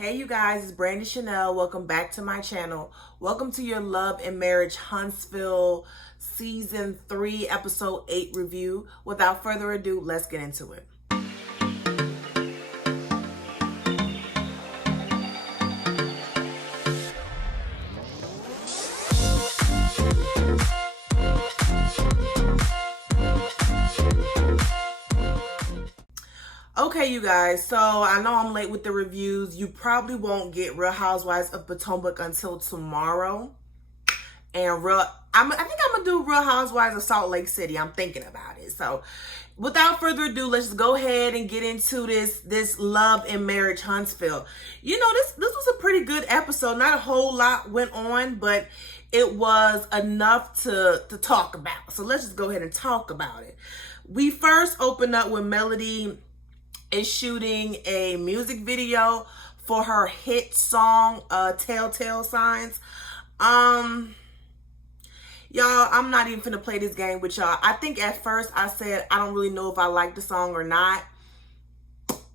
Hey you guys, it's Brandy Chanel. Welcome back to my channel. Welcome to your Love and Marriage Huntsville Season 3, Episode 8 review. Without further ado, let's get into it. Okay, you guys, so I know I'm late with the reviews. You probably won't get Real Housewives of Potomac until tomorrow. And I think I'm going to do Real Housewives of Salt Lake City. I'm thinking about it. So without further ado, let's just go ahead and get into this Love and Marriage Huntsville. You know, this was a pretty good episode. Not a whole lot went on, but it was enough to talk about. So let's just go ahead and talk about it. We first opened up with Melody is shooting a music video for her hit song, Telltale Signs. Y'all, I'm not even finna play this game with y'all. I think at first I said, I don't really know if I like the song or not.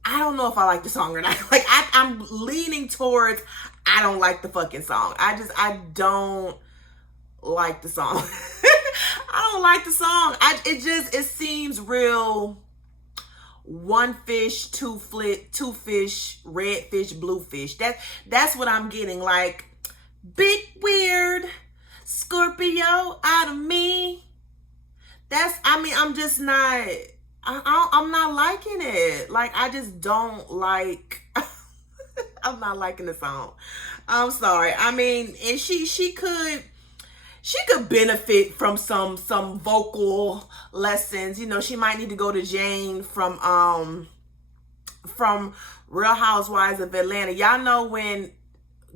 I don't know if I like the song or not. Like, I'm leaning towards, I don't like the fucking song. I don't like the song. I don't like the song. It seems real one fish, two fish, red fish, blue fish. That's what I'm getting. Like, big weird Scorpio out of me. I'm just not, I'm not liking it. Like, I just don't like, I'm not liking the song. I'm sorry. I mean, and she could benefit from some vocal lessons. You know, she might need to go to Jane from Real Housewives of Atlanta. Y'all know when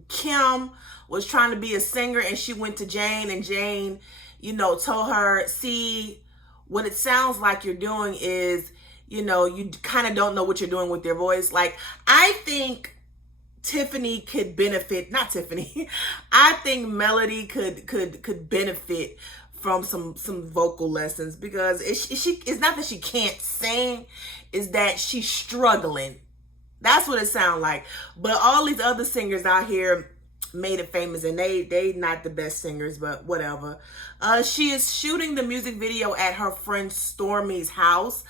Kim was trying to be a singer and she went to Jane, and Jane, you know, told her, see, what it sounds like you're doing is, you know, you kind of don't know what you're doing with your voice. Like, I think Tiffany could benefit, not Tiffany. I think Melody could benefit from some vocal lessons, because it's not that she can't sing, it's that she's struggling. That's what it sounds like. But all these other singers out here made it famous, and they not the best singers, but whatever. She is shooting the music video at her friend Stormi's house.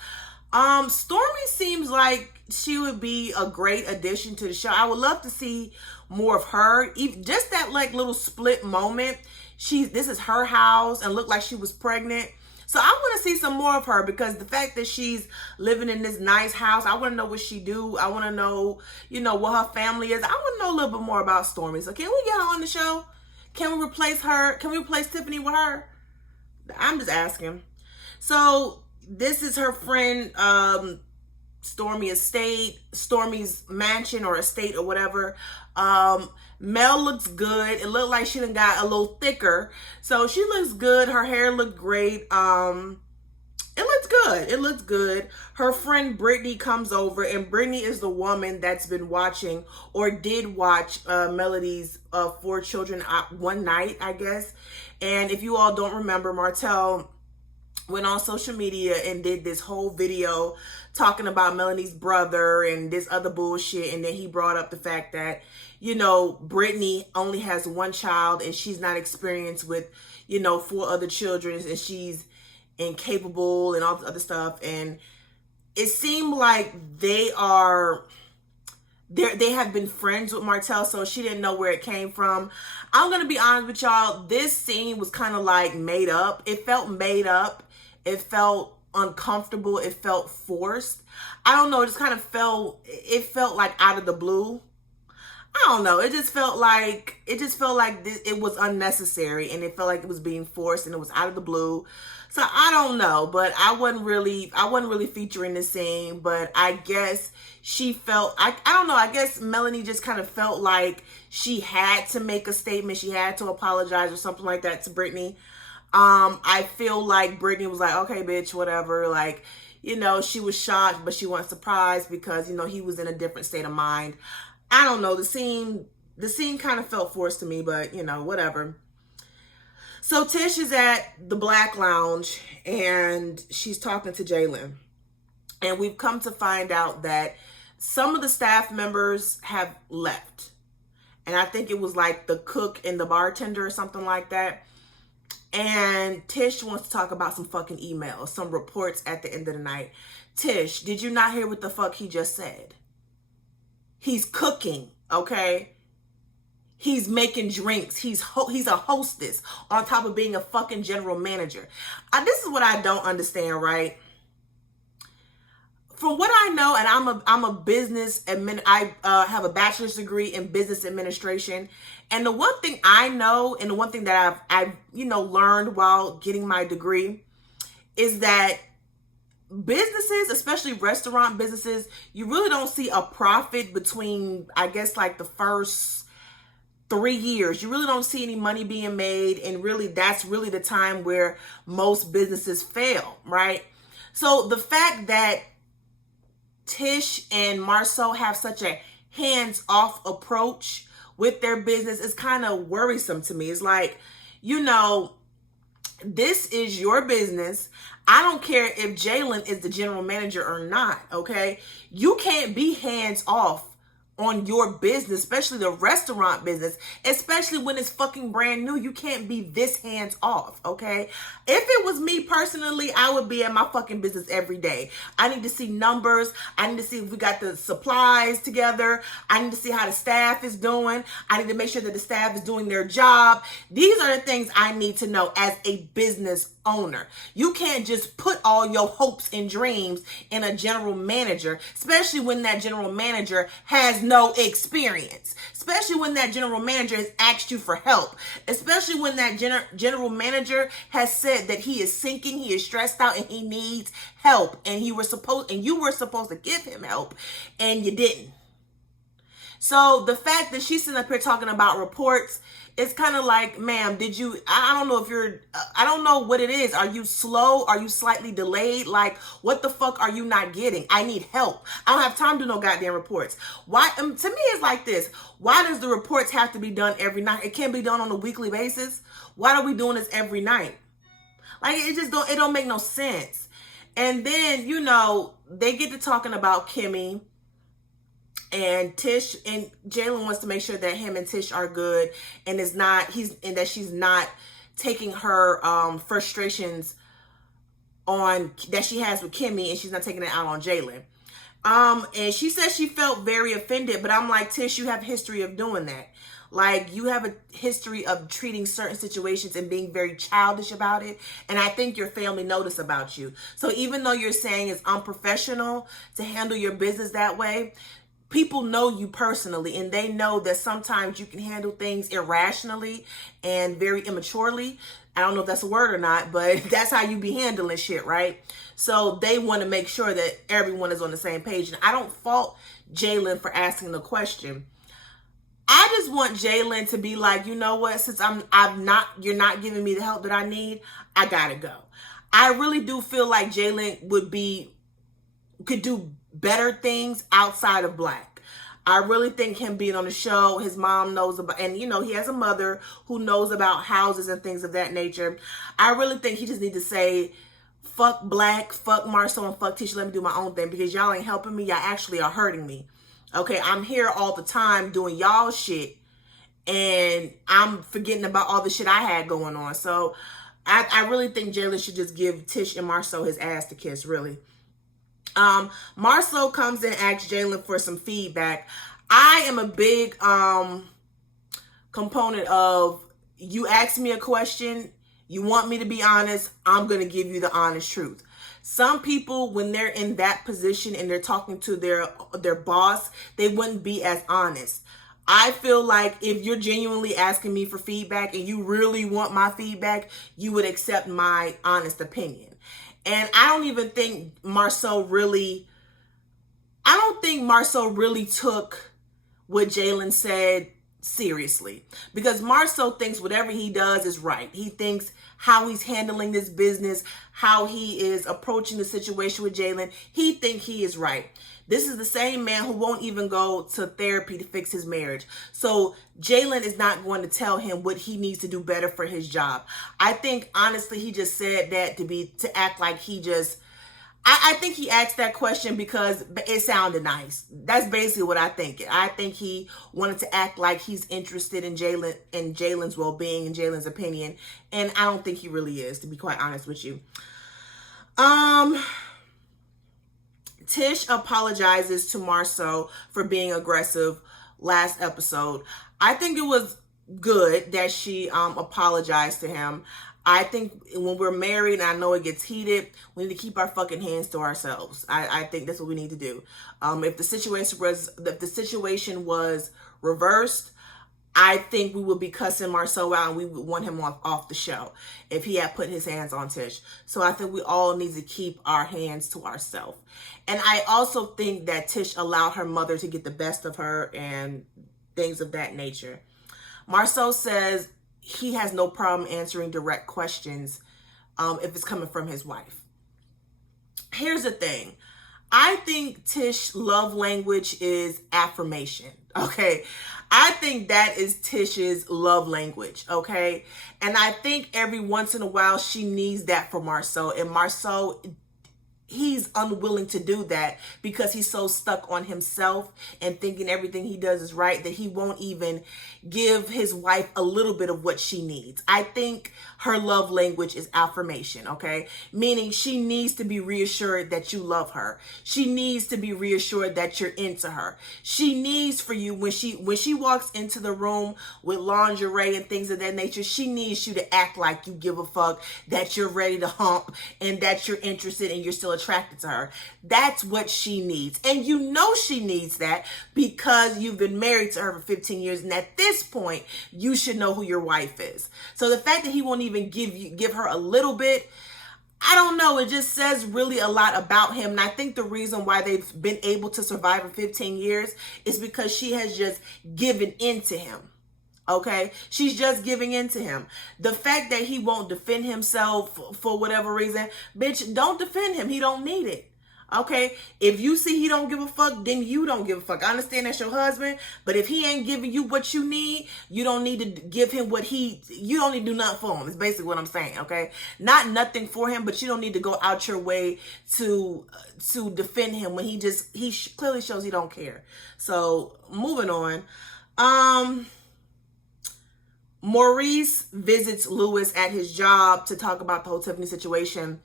Stormi seems like she would be a great addition to the show. I would love to see more of her. Even just that like little split moment. This is her house and looked like she was pregnant. So I want to see some more of her, because the fact that she's living in this nice house, I want to know what she do. I want to know, you know, what her family is. I want to know a little bit more about Stormi. So can we get her on the show? Can we replace her? Can we replace Tiffany with her? I'm just asking. So this is her friend, Stormi's mansion or estate or whatever. Mel looks good. It looked like she done got a little thicker. So she looks good. Her hair looked great. It looks good. It looks good. Her friend Brittany comes over, and Brittany is the woman that's been watching, or did watch, Melody's 4 children one night, I guess. And if you all don't remember, Martell went on social media and did this whole video talking about Melanie's brother and this other bullshit. And then he brought up the fact that, you know, Brittany only has 1 child and she's not experienced with, you know, 4 other children, and she's incapable and all this other stuff. And it seemed like they have been friends with Martell, so she didn't know where it came from. I'm going to be honest with y'all. This scene was kind of like made up. It felt made up. It felt uncomfortable. It felt forced. I don't know. It just kind of it felt like out of the blue. I don't know. It just felt like it was unnecessary, and it felt like it was being forced, and it was out of the blue. So I don't know, but I wasn't really featuring this scene, but I guess she felt, I don't know, I guess Melanie just kind of felt like she had to make a statement. She had to apologize or something like that to Brittany. I feel like Brittany was like, okay, bitch, whatever. Like, you know, she was shocked, but she wasn't surprised because, you know, he was in a different state of mind. I don't know. The scene kind of felt forced to me, but, you know, whatever. So Tish is at the Black Lounge and she's talking to Jalen. And we've come to find out that Some of the staff members have left. And I think it was like the cook and the bartender or something like that. And Tish wants to talk about some fucking emails, some reports at the end of the night. Tish, did you not hear what the fuck he just said? He's cooking, okay? He's making drinks. He's a hostess on top of being a fucking general manager. This is what I don't understand, right? From what I know, and I'm a business admin. I have a bachelor's degree in business administration, and the one thing I know, and the one thing that I've learned while getting my degree, is that businesses, especially restaurant businesses, you really don't see a profit between, I guess, like the first 3 years. You really don't see any money being made, and really that's really the time where most businesses fail, right? So the fact that Tish and Marceau have such a hands-off approach with their business is kind of worrisome to me. It's like, this is your business. I don't care if Jalen is the general manager or not, okay? You can't be hands-off on your business, especially the restaurant business, especially when it's fucking brand new. You can't be this hands off, okay? If it was me personally, I would be at my fucking business every day. I need to see numbers. I need to see if we got the supplies together. I need to see how the staff is doing. I need to make sure that the staff is doing their job. These are the things I need to know as a business owner. You can't just put all your hopes and dreams in a general manager, especially when that general manager has no experience, especially when that general manager has asked you for help, especially when that general manager has said that he is sinking, he is stressed out, and he needs help, and you were supposed to give him help, and you didn't. So the fact that she's sitting up here talking about reports, it's kind of like, ma'am, I don't know if I don't know what it is. Are you slow? Are you slightly delayed? Like, what the fuck are you not getting? I need help. I don't have time to do no goddamn reports. Why? To me, it's like this. Why does the reports have to be done every night? It can't be done on a weekly basis. Why are we doing this every night? Like, it don't make no sense. And then, they get to talking about Kimmy. And Tish and Jalen wants to make sure that him and Tish are good, and that she's not taking her frustrations that she has with Kimmy, and she's not taking it out on Jalen. And she says she felt very offended, but I'm like, Tish, you have a history of doing that. Like, you have a history of treating certain situations and being very childish about it. And I think your family noticed about you. So even though you're saying it's unprofessional to handle your business that way, people know you personally, and they know that sometimes you can handle things irrationally and very immaturely. I don't know if that's a word or not, but that's how you be handling shit, right? So they want to make sure that everyone is on the same page. And I don't fault Jalen for asking the question. I just want Jalen to be like, you know what? Since you're not giving me the help that I need, I gotta go. I really do feel like Jalen could do better things outside of Black. I really think him being on the show, his mom knows about, and he has a mother who knows about houses and things of that nature. I really think he just need to say, fuck Black, fuck Marceau, and fuck Tisha, let me do my own thing, because y'all ain't helping me, y'all actually are hurting me. Okay, I'm here all the time doing y'all shit, and I'm forgetting about all the shit I had going on. So I really think Jalen should just give Tish and Marceau his ass to kiss, really. Marceau comes in and asks Jalen for some feedback. I am a big component of, you ask me a question, you want me to be honest, I'm going to give you the honest truth. Some people, when they're in that position and they're talking to their boss, they wouldn't be as honest. I feel like if you're genuinely asking me for feedback and you really want my feedback, you would accept my honest opinion. And I don't think Marceau really took what Jalen said seriously, because Marceau thinks whatever he does is right. He thinks how he's handling this business, how he is approaching the situation with Jalen, he thinks he is right. This is the same man who won't even go to therapy to fix his marriage. So Jalen is not going to tell him what he needs to do better for his job. I think, honestly, he just said that to act like he just, I think he asked that question because it sounded nice. That's basically what I think. I think he wanted to act like he's interested in Jalen's well-being and Jalen's opinion, and I don't think he really is, to be quite honest with you. Tish apologizes to Marceau for being aggressive last episode. I think it was good that she apologized to him. I think when we're married, and I know it gets heated, we need to keep our fucking hands to ourselves. I think that's what we need to do. If the situation was reversed, I think we would be cussing Marceau out and we would want him off the show if he had put his hands on Tish. So I think we all need to keep our hands to ourselves. And I also think that Tish allowed her mother to get the best of her and things of that nature. Marceau says he has no problem answering direct questions if it's coming from his wife. Here's the thing. I think Tish's love language is affirmation, okay? I think that is Tish's love language, okay? And I think every once in a while she needs that from Marceau. And Marceau, he's unwilling to do that because he's so stuck on himself and thinking everything he does is right that he won't even give his wife a little bit of what she needs. I think her love language is affirmation, okay? Meaning she needs to be reassured that you love her. She needs to be reassured that you're into her. She needs for you, when she walks into the room with lingerie and things of that nature, she needs you to act like you give a fuck, that you're ready to hump, and that you're interested and you're still attracted to her. That's what she needs. And you know she needs that because you've been married to her for 15 years. And at this point, you should know who your wife is. So the fact that he won't even give her a little bit, I don't know. It just says really a lot about him. And I think the reason why they've been able to survive for 15 years is because she has just given in to him. Okay, she's just giving in to him. The fact that he won't defend himself for whatever reason, bitch, don't defend him. He don't need it. Okay, if you see he don't give a fuck, then you don't give a fuck. I understand that's your husband, but if he ain't giving you what you need, you don't need to give him you don't need to do nothing for him. It's basically what I'm saying, okay? Not nothing for him, but you don't need to go out your way to defend him when he clearly shows he don't care. So moving on. Maurice visits Lewis at his job to talk about the whole Tiffany situation.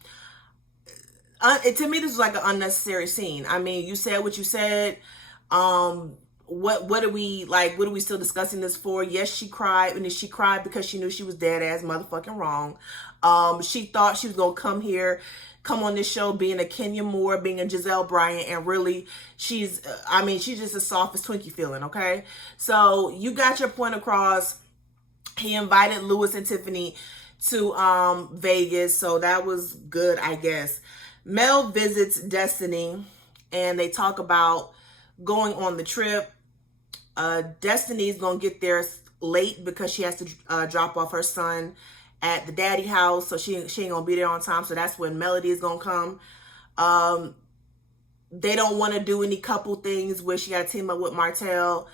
To me, this was like an unnecessary scene. I mean, you said what you said. What are we still discussing this for? Yes, she cried, and she cried because she knew she was dead ass motherfucking wrong. She thought she was gonna come on this show being a Kenya Moore, being a Giselle Bryant, and really she's just as soft as Twinkie feeling, okay? So you got your point across. He invited Lewis and Tiffany to Vegas, so that was good, I guess. Mel visits Destiny, and they talk about going on the trip. Destiny's gonna get there late because she has to drop off her son at the daddy house, so she ain't gonna be there on time. So that's when Melody is gonna come. They don't want to do any couple things where she got to team up with Martell.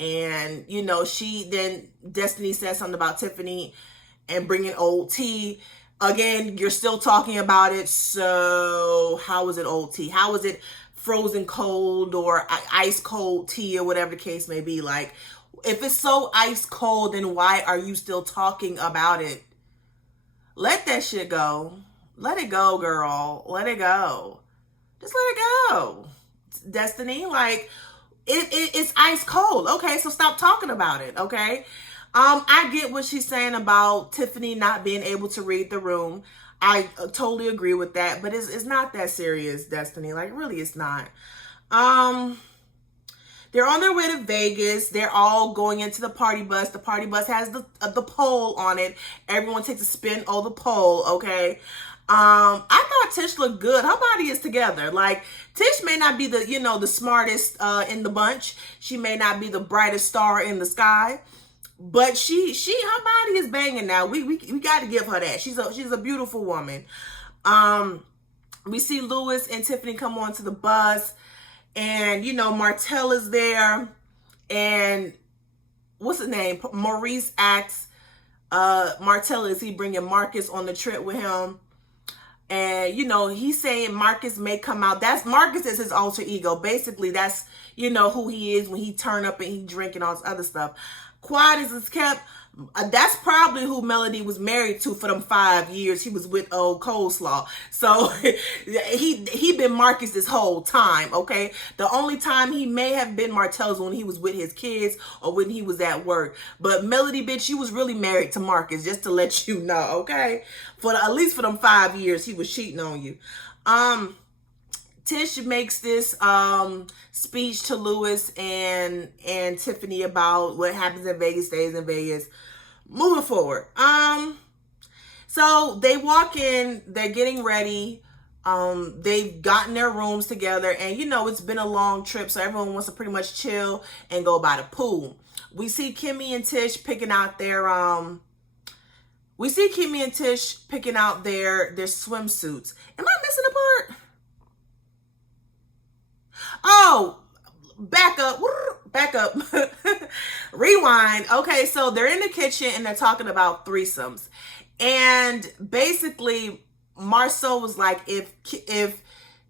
And, Destiny says something about Tiffany and bringing old tea. Again, you're still talking about it. So how is it old tea? How is it frozen cold or ice cold tea or whatever the case may be? Like, if it's so ice cold, then why are you still talking about it? Let that shit go. Let it go, girl. Let it go. Just let it go. Destiny, like... It's ice cold. Okay, so stop talking about it, okay? I get what she's saying about Tiffany not being able to read the room. I totally agree with that, but it's not that serious, Destiny. Like, really, it's not. They're on their way to Vegas. They're all going into the party bus. The party bus has the pole on it. Everyone takes a spin on the pole, okay? I thought Tish looked good. Her body is together. Like, Tish may not be the smartest in the bunch. She may not be the brightest star in the sky, but her body is banging now. We got to give her that. She's a beautiful woman. We see Lewis and Tiffany come onto the bus, and Martell is there, and what's his name? Maurice asks Martell, is he bringing Marcus on the trip with him? And, you know, he's saying Marcus may come out. That's Marcus is his alter ego. Basically, that's, you know, who he is when he turn up and he drink and all this other stuff. Quiet as it's kept. That's probably who Melody was married to for them 5 years. He was with old Coleslaw. So he been Marcus this whole time, okay? The only time he may have been Martell's when he was with his kids or when he was at work. But Melody, bitch, you was really married to Marcus, just to let you know, okay? At least for them 5 years, he was cheating on you. Tish makes this speech to Lewis and Tiffany about what happens in Vegas stays in Vegas. Moving forward. So they walk in, they're getting ready. They've gotten their rooms together, and you know, it's been a long trip, so everyone wants to pretty much chill and go by the pool. We see Kimmy and Tish picking out their swimsuits. Am I missing a part? Oh, back up. Rewind. Okay, so they're in the kitchen and they're talking about threesomes. And basically, Marceau was like, if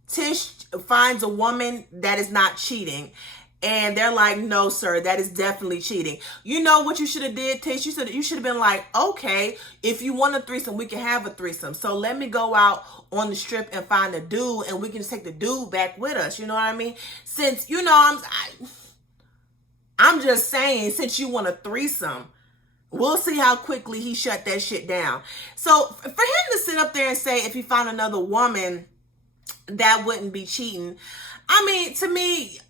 Tish finds a woman that is not cheating, and they're like, no, sir, that is definitely cheating. You know what you should have did, Tish? You should have been like, okay, if you want a threesome, we can have a threesome. So let me go out on the strip and find a dude, and we can just take the dude back with us. You know what I mean? Since, you know, I'm just saying, since you want a threesome, we'll see how quickly he shut that shit down. So for him to sit up there and say, if he found another woman, that wouldn't be cheating. I mean, to me,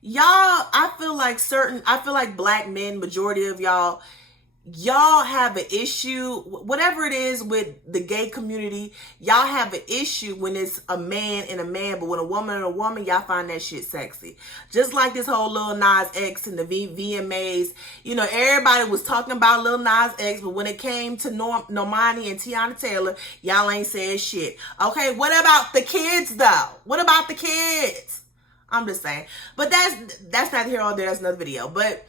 y'all, I feel like black men, majority of y'all have an issue, whatever it is with the gay community, y'all have an issue when it's a man and a man, but when a woman and a woman, y'all find that shit sexy. Just like this whole Lil Nas X and the VMAs, you know, everybody was talking about Lil Nas X, but when it came to Normani and Tiana Taylor, y'all ain't saying shit. Okay, what about the kids though? What about the kids? I'm just saying. But that's not here or there, that's another video. But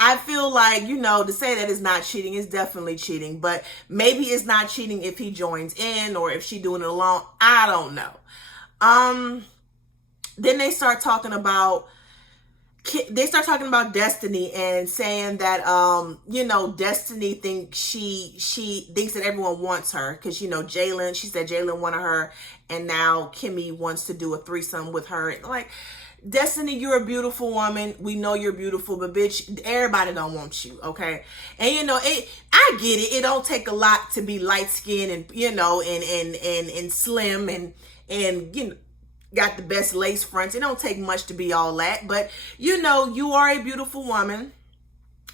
I feel like, you know, to say that it's not cheating is definitely cheating, but maybe it's not cheating if he joins in or if she doing it alone. I don't know. Then they start talking about Destiny and saying that, you know, Destiny thinks she thinks that everyone wants her because, you know, she said Jalen wanted her, and now Kimmy wants to do a threesome with her. Like, Destiny, you're a beautiful woman. We know you're beautiful, but bitch, everybody don't want you, okay? And you know, I get it. It don't take a lot to be light skinned and, you know, and slim and you know, got the best lace fronts. It don't take much to be all that, but you know, you are a beautiful woman.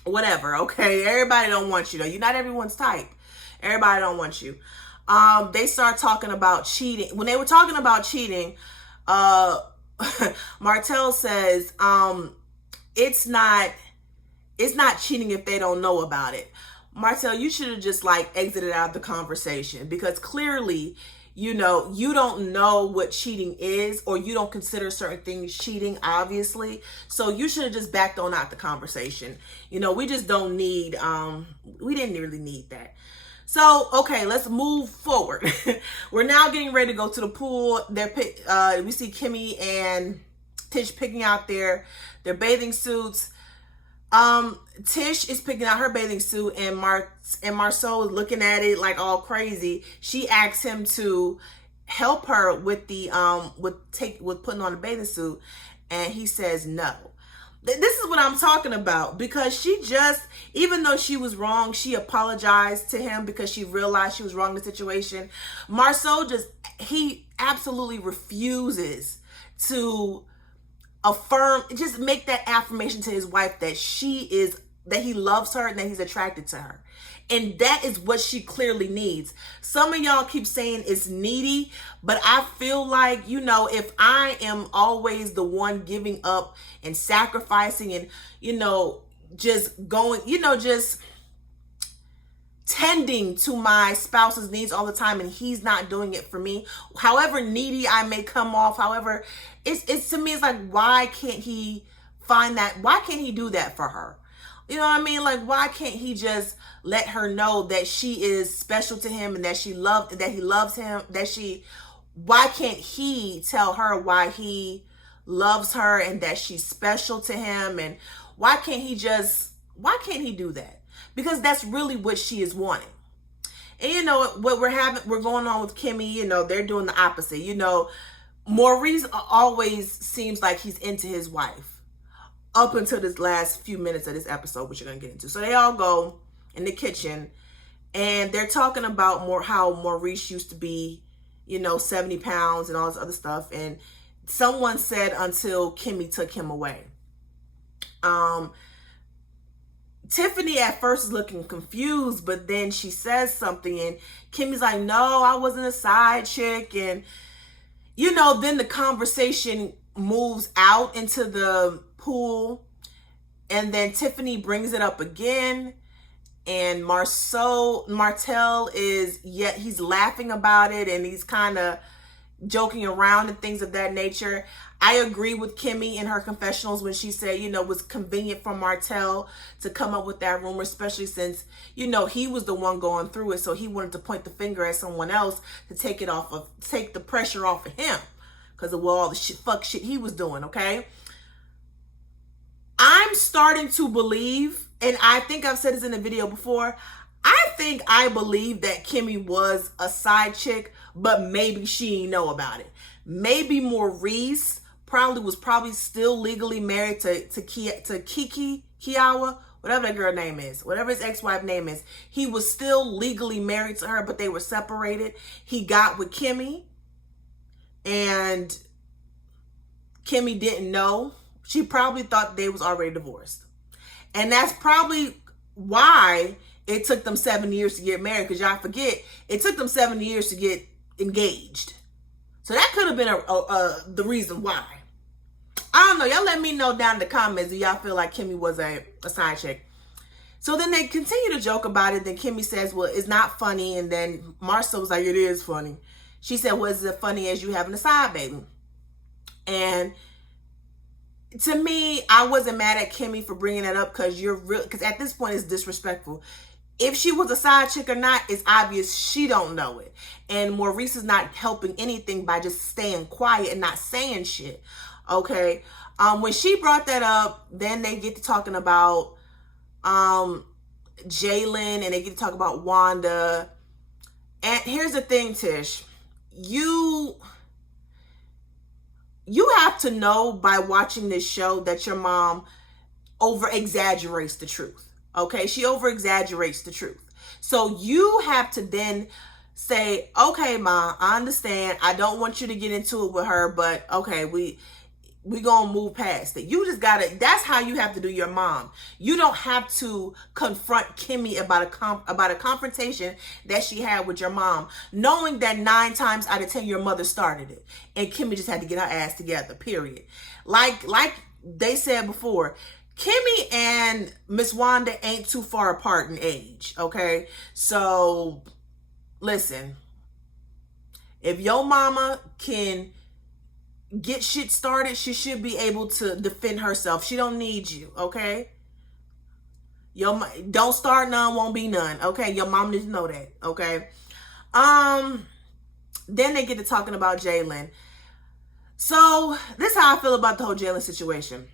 Whatever, okay? Everybody don't want you though. You're not everyone's type. Everybody don't want you. They start talking about cheating. When they were talking about cheating, Martell says, it's not cheating if they don't know about it. Martell, you should have just like exited out the conversation, because clearly, you know, you don't know what cheating is, or you don't consider certain things cheating, obviously. So you should have just backed on out the conversation. You know, we just don't need, we didn't really need that. So, okay, let's move forward. We're now getting ready to go to the pool. We see Kimmy and Tish picking out their bathing suits. Tish is picking out her bathing suit, and Marceau is looking at it like all crazy. She asks him to help her with the with putting on the bathing suit, and he says no. This is what I'm talking about, because she just, even though she was wrong, she apologized to him because she realized she was wrong in the situation. Marceau he absolutely refuses to just make that affirmation to his wife that that he loves her and that he's attracted to her. And that is what she clearly needs. Some of y'all keep saying it's needy, but I feel like, you know, if I am always the one giving up and sacrificing and, you know, just going, you know, just tending to my spouse's needs all the time, and he's not doing it for me, however needy I may come off, however, it's to me, it's like, why can't he find that? Why can't he do that for her? You know what I mean? Like, why can't he just let her know that she is special to him and that he loves him, why can't he tell her why he loves her and that she's special to him? And why can't he do that? Because that's really what she is wanting. And you know what we're going on with Kimmy, you know, they're doing the opposite. You know, Maurice always seems like he's into his wife up until this last few minutes of this episode, which you're going to get into. So they all go in the kitchen and they're talking about how Maurice used to be, you know, 70 pounds and all this other stuff. And someone said until Kimmy took him away. Tiffany at first is looking confused, but then she says something and Kimmy's like, no, I wasn't a side chick. And, you know, then the conversation moves out into the pool, and then Tiffany brings it up again, and Martell he's laughing about it, and he's kind of joking around and things of that nature. I agree with Kimmy in her confessionals when she said, you know, it was convenient for Martell to come up with that rumor, especially since, you know, he was the one going through it, so he wanted to point the finger at someone else to take the pressure off of him because of all the fuck shit he was doing. Okay, I'm starting to believe, and I think I've said this in a video before, I believe that Kimmy was a side chick, but maybe she didn't know about it. Maybe Maurice was still legally married to Kiki, Kiawa, whatever that girl name is, whatever his ex-wife name is. He was still legally married to her, but they were separated. He got with Kimmy, and Kimmy didn't know. She probably thought they was already divorced. And that's probably why it took them 7 years to get married. Because y'all forget, it took them 7 years to get engaged. So that could have been the reason why. I don't know. Y'all let me know down in the comments if y'all feel like Kimmy was a side chick. So then they continue to joke about it. Then Kimmy says, well, it's not funny. And then Marcel was like, it is funny. She said, well, is it funny as you having a side baby? And to me, I wasn't mad at Kimmy for bringing that up because at this point it's disrespectful. If she was a side chick or not, it's obvious she don't know it. And Maurice is not helping anything by just staying quiet and not saying shit. Okay. When she brought that up, then they get to talking about Jalen and they get to talk about Wanda. And here's the thing, Tish. You have to know by watching this show that your mom over-exaggerates the truth. Okay? She over-exaggerates the truth. So you have to then say, okay, Mom, I understand. I don't want you to get into it with her, but okay, we gonna move past it. You just gotta, that's how you have to do your mom. You don't have to confront Kimmy about a confrontation that she had with your mom, knowing that 9 times out of 10 your mother started it. And Kimmy just had to get her ass together, period. Like they said before, Kimmy and Miss Wanda ain't too far apart in age, okay? So, listen, if your mama can get shit started, she should be able to defend herself. She don't need you, okay? Don't start none, won't be none, okay? Your mom needs to know that, okay? Then they get to talking about Jalen. So, this is how I feel about the whole Jalen situation.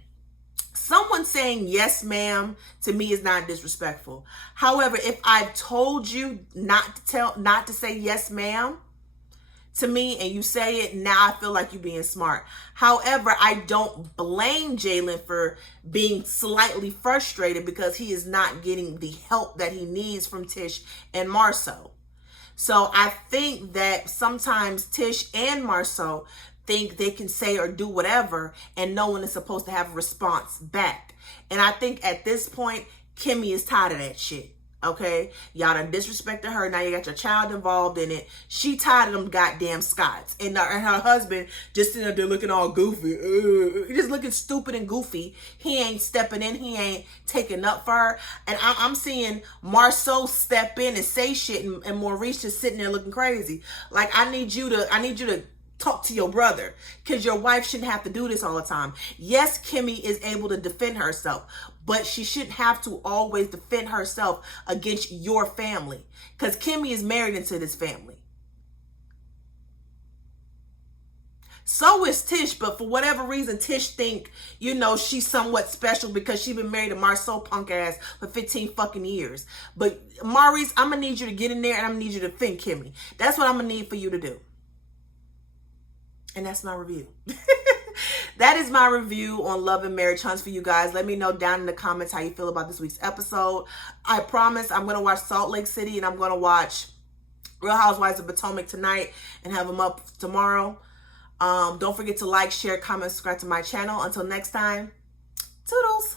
Someone saying yes, ma'am, to me is not disrespectful. However, if I've told you not to say yes, ma'am, to me, and you say it, now I feel like you're being smart. However, I don't blame Jalen for being slightly frustrated because he is not getting the help that he needs from Tish and Marceau. So I think that sometimes Tish and Marceau think they can say or do whatever and no one is supposed to have a response back. And I think at this point, Kimmy is tired of that shit. Okay, y'all done disrespected her. Now you got your child involved in it. She tired of them goddamn Scots, and her husband just sitting there looking all goofy, just looking stupid and goofy. He ain't stepping in. He ain't taking up for her. And I'm seeing Marceau step in and say shit, and Maurice just sitting there looking crazy. Like I need you to talk to your brother because your wife shouldn't have to do this all the time. Yes, Kimmy is able to defend herself, but she shouldn't have to always defend herself against your family, because Kimmy is married into this family. So is Tish, but for whatever reason, Tish think, you know, she's somewhat special because she's been married to Marceau punk ass for 15 fucking years. But Maurice, I'm gonna need you to get in there and I'm gonna need you to defend Kimmy. That's what I'm gonna need for you to do. And that's my review. That is my review on Love and Marriage Huntsville, you guys. Let me know down in the comments how you feel about this week's episode. I promise I'm gonna watch Salt Lake City and I'm gonna watch Real Housewives of Potomac tonight and have them up tomorrow. Don't forget to like, share, comment, subscribe to my channel. Until next time, toodles.